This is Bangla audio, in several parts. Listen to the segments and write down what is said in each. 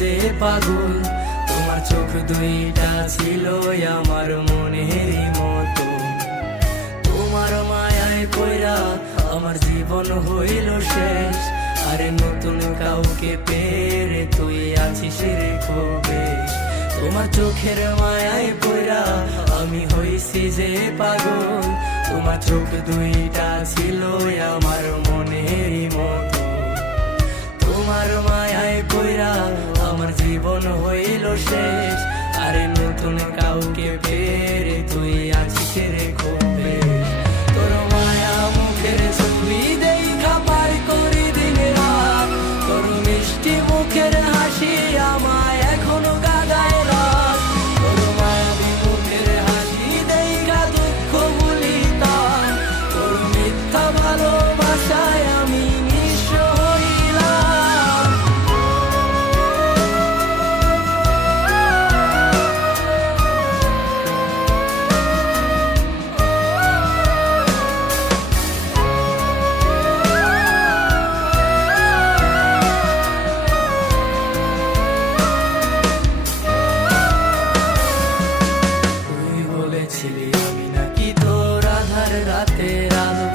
যে পাগল, তোমার চোখ দুইটা ছিল আমার মনেরই মতো। তোমার মায়ায় পয়রা আমার জীবন হইল শেষ, আরে নতুন কাউকে পেরে তুই আছিস রে খুবে। তোমার চোখের মায়ায় পয়রা আমি হইছি যে পাগল, তোমার চোখ দুইটা ছিল আমার মনেরই মতো। তোমার মায়ায় পয়রা আমার জীবন হইল শেষ, আরে নতুন কাউকে পেরে তুই আছিস রে খুবে। তোর মায়া মুখের ছবি দেখা পার করি দিন রাত, তোর মিষ্টি মুখের হাসি আমায় এখনো কাঁদায় রাত। তোর মায়াবী মুখের হাসি দেখা দুঃখ ভুলিতাম, তোর মিথ্যা ভালোবাসায় আমি নিঃস্ব হইলাম। তুই বলেছিলি আমি নাকি তোর আধার রাতের আলো,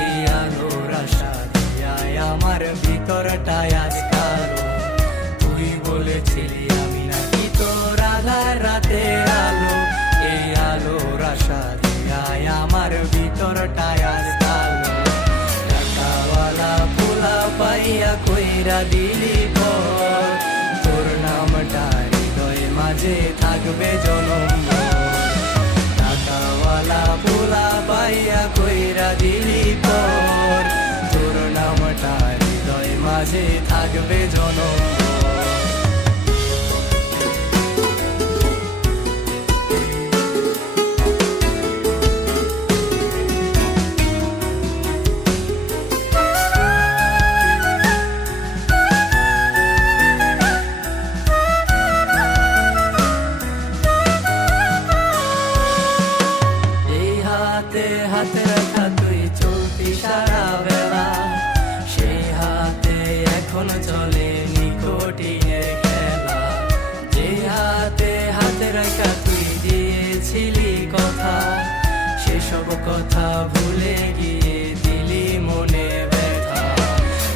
এই আলোর আশা দিয়ায় আমার ভিতরটায় আজ কালো। তুই বলেছিলি আমি নাকি তোর আধার রাতের আলো, এই আলোর আশা দিয়ায় আমার ভিতরটায় আজ কালো। টাকাওয়ালা পোলা পাইয়া কইরা দিলি পর, তোর নামটা হৃদয় মাঝে থাকবে জনম ভর। টাকাওয়ালা পোলা পাইয়া কইরা দিলি পর, তোর নামটা হৃদয় মাঝে থাকবে জনম ভর। হাতে রাখা তুই চলতি সারা বেলা, সেই হাতে এখন চলে নিকোটিনের খেলা। যে হাতে হাতে রাখা তুই দিয়েছিলি কথা, সেসব কথা ভুলে গিয়ে দিলি মনে ব্যথা।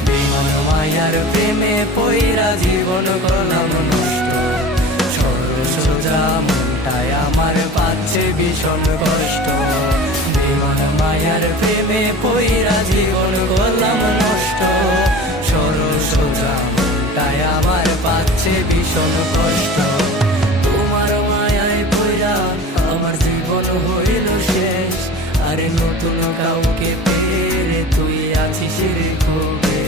বেমান মায়ার প্রেমে পয়রা জীবন করলাম নষ্ট, সরল সোজা মনটায় আমার পাচ্ছে ভীষণ কষ্ট। বেমান মায়ার প্রেমে পয়রা জীবন করলাম নষ্ট, সরল সোজা মনটায় আমার পাচ্ছে ভীষণ কষ্ট। তোমার মায়ায় পয়রা আমার জীবন হইল শেষ, আরে নতুন কাউকে পেরে তুই আছিস রে খুবে।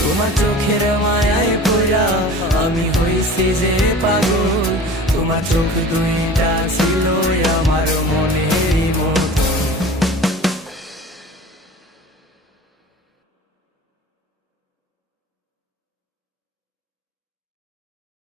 তোমার চোখের মায়ায় পয়রা আমি হইছি যে পাগল, তোমার চোখ দুইটা ছিল আমার মনে